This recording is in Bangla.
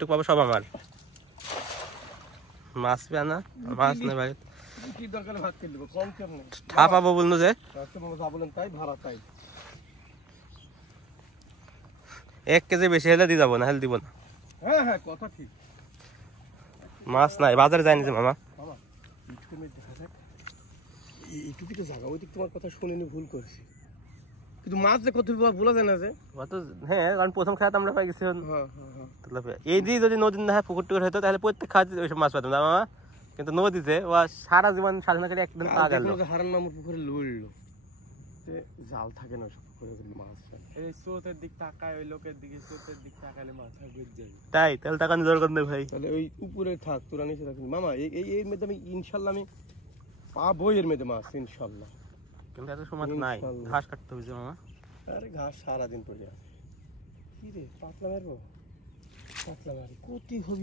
যেটুকু পাবো সব আমার। মাছ পেয়ে না, মাছ নেই ভাই। কি দরকার ভাত খেয়ে দেবো, কম কেমন ঠা পাবো বললো যে যা বলেন তাই, ভাড়া তাই। 1 কেজি বেশি হলে দিয়ে যাবো, না হলে দিব না। হ্যাঁ হ্যাঁ, কথা ঠিক। মাছ নাই, বাজারে যায়নি যে মামা। মামা দেখা যাক এইটুকু তো জায়গা, ওই দিক তোমার কথা শুনিনি, ভুল করেছি। কিন্তু মাছ যে কত বলা যায় না যে। হ্যাঁ, কারণ প্রথম খাত আমরা পাই গেছি। হ্যাঁ হ্যাঁ, এই দিয়ে যদি নদীর না পুকুর টুকুর হতো তাহলে প্রত্যেক খাতে ওইসব মাছ পেতাম না মামা। কিন্তু নদীতে ও সারা জীবন সাধনা করে একদিন পা গেল। হারান মামুর পুকুরে লড়লো, জাল থাকে না সব পুকুরে, মাছ এই স্রোতের দিক তাকায়, ওই লোকের দিকে স্রোতের দিক তাকালে মাথা ঘুরে যায়। তাই তাহলে টাকা নিয়ে দরকার নেই ভাই। তাহলে ওই উপরে থাক, তোরা নিচে থাক মামা। এই মেয়েতে আমি ইনশাল্লাহ আমি পাবো, এর মেয়েতে মাছ ইনশাল্লাহ। কিন্তু এত সময় তো নাই, ঘাস কাটতে হয়েছে মামা। আরে ঘাস সারাদিন পড়ে আছে। কি রে, পাতলা মারবো? পাতলা মারি, কতি হবি